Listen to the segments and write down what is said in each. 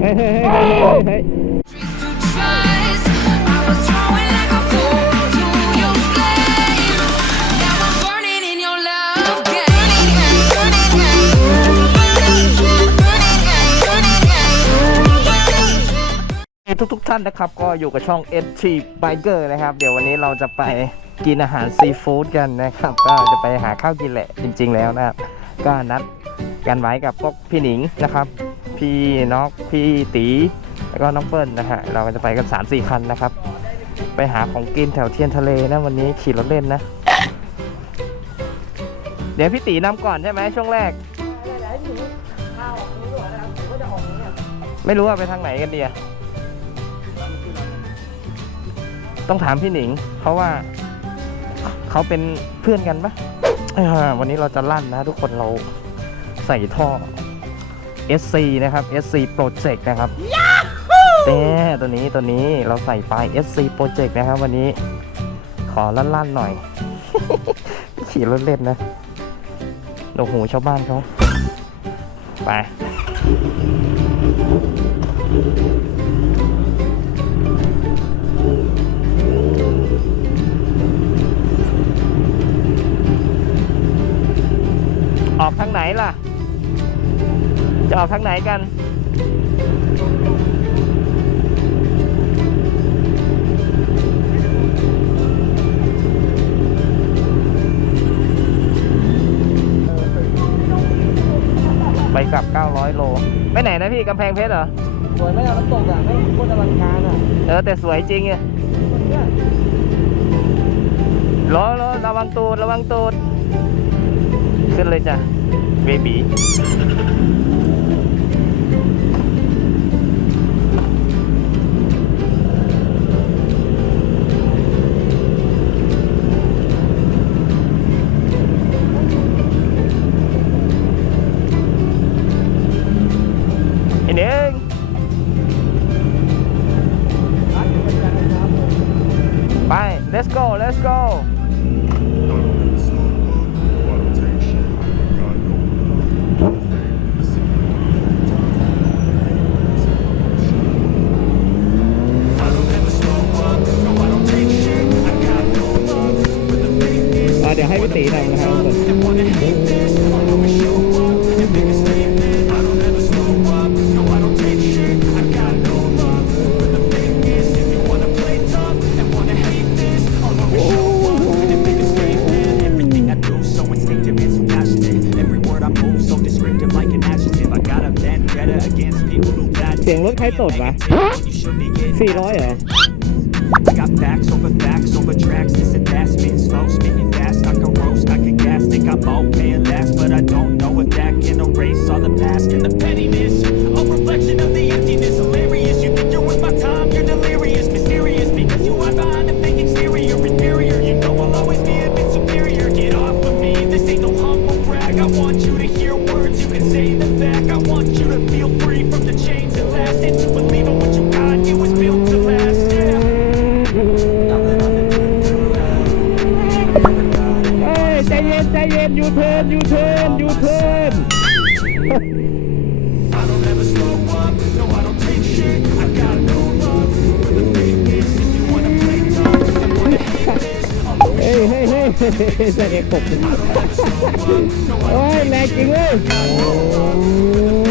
เฮ้ยเฮ้ยเฮ้ยเฮ้ย ทุกทุกๆท่านนะครับ ก็อยู่กับช่อง s t Biker นะครับ เดี๋ยววันนี้เราจะไปกินอาหารซีฟู้ดกันนะครับ ก็จะไปหาข้าวกินแหละจริง ๆ แล้วนะครับ ก็นัดกันไว้กับพวกพี่หนิงนะครับ พี่น็อกพี่ตีแล้วก็น้องเปิ้ลนะฮะเราก็จะไปกัน3-4คันนะครับ ไปหาของกินแถวเทียนทะเลนะวันนี้ขี่รถเล่นนะ เดี๋ยวพี่ตีนำก่อนใช่ไหมช่วงแรก ไม่รู้ว่าไปทางไหนกันดีอะต้องถามพี่หนิงเพราะว่าเขาเป็นเพื่อนกันปะอ่าวันนี้เราจะลั่นนะ ทุกคนเราใส่ท่อ SC นะครับ SC Project นะครับเต้ตัวนี้ตัวนี้เราใส่ปลาย SC Project นะครับ วันนี้ขอลั่นๆหน่อย ขี่รถเล่นนะโอ้โหชาวบ้านเขาไปออกทางไหนล่ะ จะออกทางไหนกัน ไปกลับ 900 โล ไปไหนนะพี่กำแพงเพชรเหรอ สวยไหมอะน้ำตกอะไม่โคตรอลังการอะเออ แต่สวยจริงอะรอรอระวังตูด ระวังตูด ขึ้นเลยจ้ะเบบี let's go let's go อ่าเดี๋ยวให้พี่ตีทำนะครับ สียงรถใครตดวะ400เหรอ got facts over facts over tracks. This and that, spitting slow, spitting fast. I can roast, I can gas. Think I'm okay แสดงกปกโอ้ยแรงจริงเลย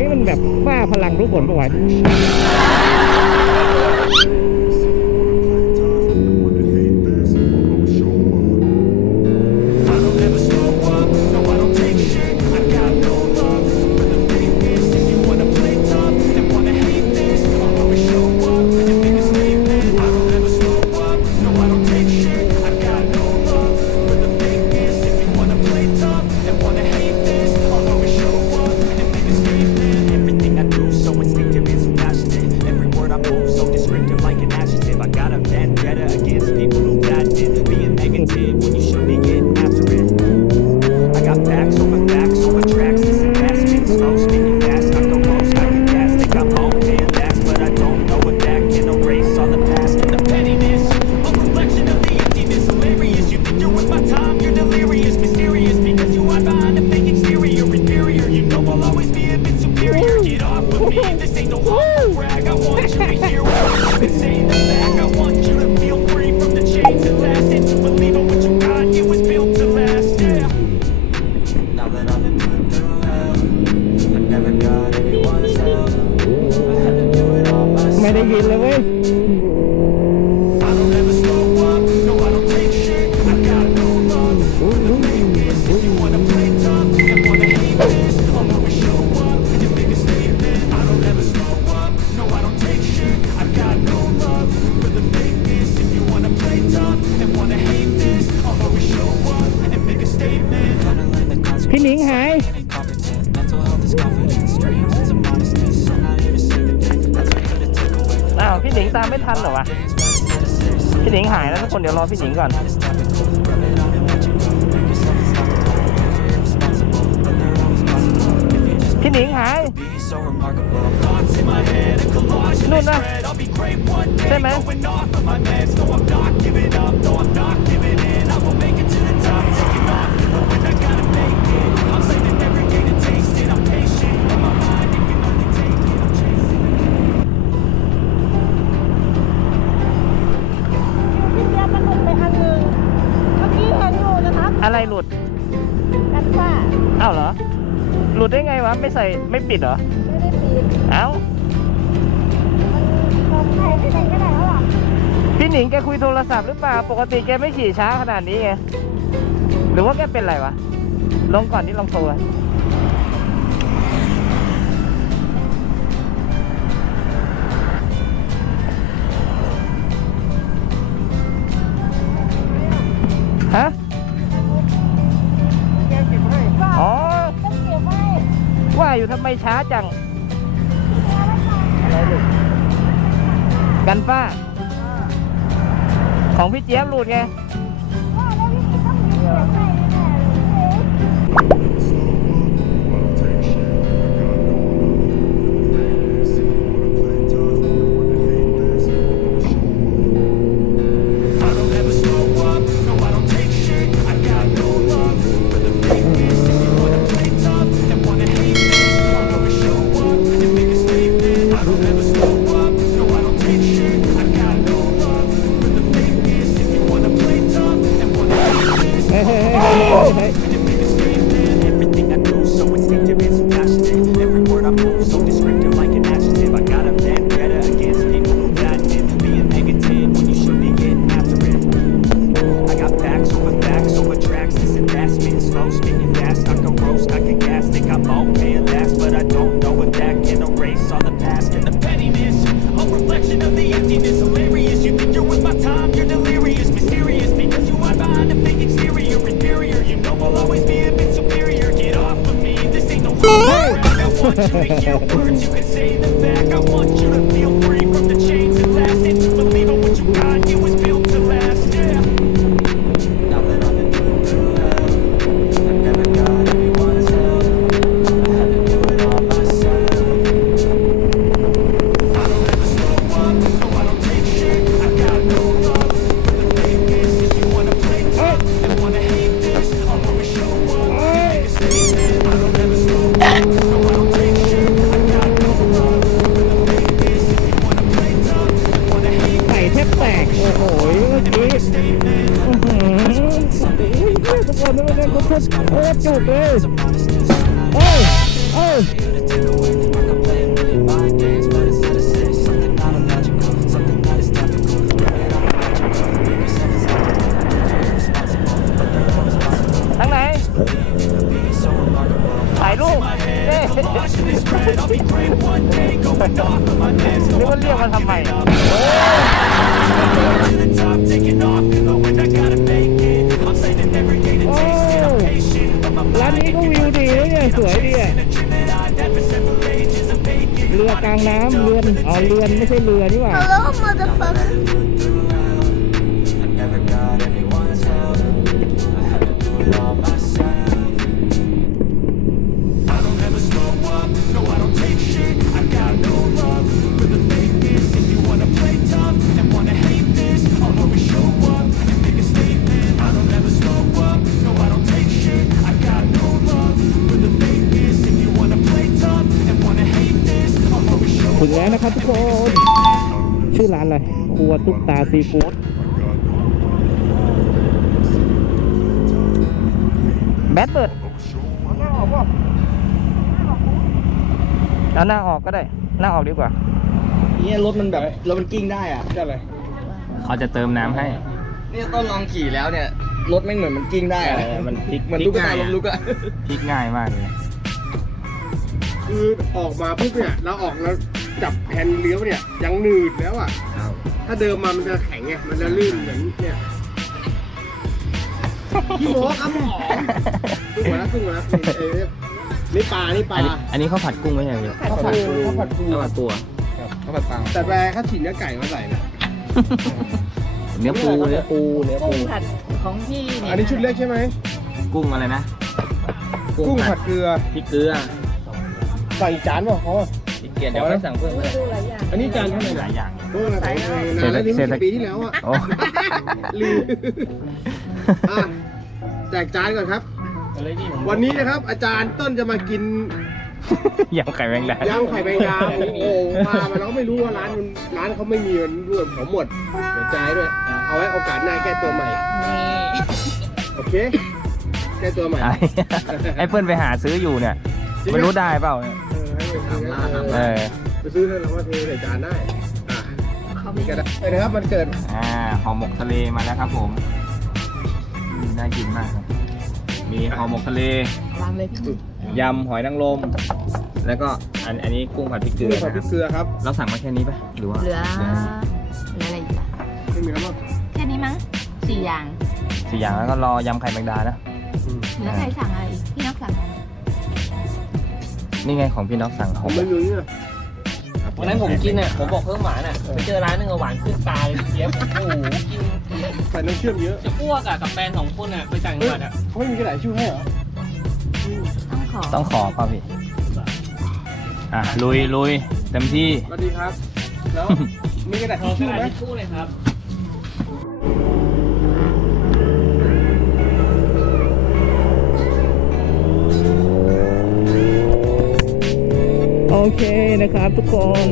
นี้มันแบบบ้าพลังรู้ผลปะวะ ทันหรอวะ พี่หนิงหายแล้วทุกคนเดี๋ยวรอพี่หนิงก่อน พี่หนิงหาย นู่นนะใช่ไหม ใส่ไม่ปิดเหรอ ไม่ได้ปิดเอ้า มันลงไทยไม่ได้ก็ได้แล้วหรอพี่หนิงแกคุยโทรศัพท์หรือเปล่า ปกติแกไม่ขี่ช้าขนาดนี้ไง หรือว่าแกเป็นอะไรวะ ลงก่อนนี่ลองโทรอะ ไม่ช้าจังกันฟ้า ของพี่เจี๊ยบหลุดไง Thank you. ก็วิวดีนะเนี่ยสวยดีอะเรือกลางน้ำเรือนอ๋อเรือนไม่ใช่เรือนี่หว่า Hello motherfucker นะครับทุกคน ชื่อร้านอะไร ครัวตุ๊กตาซีฟู้ดแบดเบิร์ดเอาหน้าออกก็ได้ หน้าออกดีกว่า เนี่ยรถมันแบบรถมันกิ้งได้อะใช่ไหมเขาจะเติมน้ำให้ เนี่ยต้นลองขี่แล้วเนี่ย รถไม่งเหมือนมันกิ้งได้อะเออมันพลิกเหมือนลูกกระตาพลิลกง่ายอะมลุกอะ พลิกง่ายมากเลย คือออกมาปุ๊บเนี่ยเราออกแล้ว จับแผ่นเลี้ยวเนี่ยยังหนืดแล้วอะถ้าเดิมมามันจะแข็งไงมันจะลื่นเหมือนเนี่ยพี่โมครับหมอขึ้นมาแล้วขึ้นมาแล้วนี่เอ้ยนี่ปลานี่ปลาอันนี้อันนี้ข้าวผัดกุ้งไม่ใช่เหรอข้าวผัดปูข้าวผัดปูข้าวผัดตัวข้าวผัดปังแต่แปรเขาฉีดเนื้อไก่มาใส่นะเนื้อปูเนื้อปูเนื้อปูผัดของพี่เนี่ยอันนี้ชุดเล็กใช่ไหมกุ้งอะไรนะ กุ้งผัดเกลือพริกเกลือใส่จานเปล่าเขา อะพริกเกลือเดี๋ยวไปสั่งเพิ่มก็ได้ดูหลายอย่างอันนี้จานเท่าไหร่หลายอย่างเมื่อไหร่นานแล้วนี่เศรไม่ษฐกี่ปีที่แล้วอะโอ้ลืมอะแจกจานก่อนครับวันนี้นะครับ อาจารย์ต้นจะมากินยำไข่แมงดาย่างไข่แมงดาโอ้โหพามาแล้วไม่รู้ว่าร้านมันร้านเขาไม่มีมันรวมของหมดเดี๋ยวจ่ายด้วย เอาไว้โอกาสหน้าแก้ตัวใหม่นี่โอเค แก้ตัวใหม่ ไอ้ไอ้เพื่อนไปหาซื้ออยู่เนี่ยไม่รู้ได้เปล่าเนี่ย เออให้ไปทำร้านเออไปซื้อแล้วเราว่าเทใส่จานได้อะนี่ก็ได้เออนะครับมันเกิดอ่าห่อหมกทะเลมาแล้วครับผมอืมน่ากินมากครับมีห่อหมกทะเล วางเลยพี่ยำหอยนางรม แล้วก็อันอันนี้กุ้งผัดพริกเกลืกุ้องผัดนะพคริรับกเกลือครับเราสั่งมาแค่นี้ปะหรือว่าเหลือเหลืออะไรอีกอะไม่มีแล้วมั้งแค่นี้มั้งสี่อย่างสี่อย่างแล้วก็รอยำไข่แมงดานะแล้วใครสั่งอะไรอีกพี่นกสั่งอะไร นี่ไงของพี่น้องสั่งขผองมไม่รู้เนี่ยวันนั้นผมกินเนี่ยผมบอกเพิ่มหวานอะไปเจอร้านหนึงอะหวานขึ้นตาเลยเจี๊ยบโอ้โหกินใส่น้ำเชื่อมเยอะจะอ้วกอะกับแฟนสองคนอะไปต่างจังหวัดอะเขาไม่มีกระดาษชิ่วให้เหรอต้องขอต้องขอเปล่าพี่อะลุยลุยเต็มที่สวัสดีครับ แล้วมีกระดาษขอทิชกชู่ระไหมดาษทิชชู่เลยครับ เคนะครับทุกคน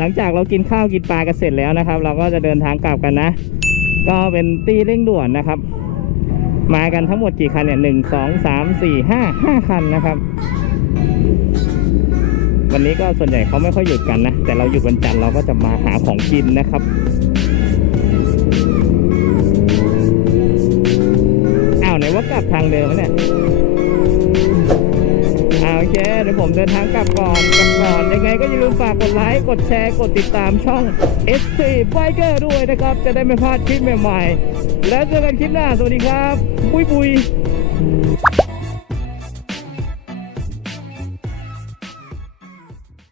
หลังจากเรากินข้าวกินปลากันเสร็จแล้วนะครับ เราก็จะเดินทางกลับกันนะ ก็เป็นตีเร่งด่วนนะครับ มากันทั้งหมดกี่คันเนี่ยหนึ่งสองสามสี่ห้าห้าคันนะครับ วันนี้ก็ส่วนใหญ่เขาไม่ค่อยหยุดกันนะ แต่เราหยุดวันจันทร์เราก็จะมาหาของกินนะครับอ้าวไหนว่ากลับทางเดิมวเนี่ย โอเคเดี๋ยวผมเดินทางกลับก่อนกลับก่อน ยังไงก็อย่าลืมฝากกดไลค์ กดแชร์ กดติดตามช่อง SC Biker ด้วยนะครับ จะได้ไม่พลาดคลิปใหม่ๆ แล้วเจอกันคลิปหน้า สวัสดีครับบุยบุย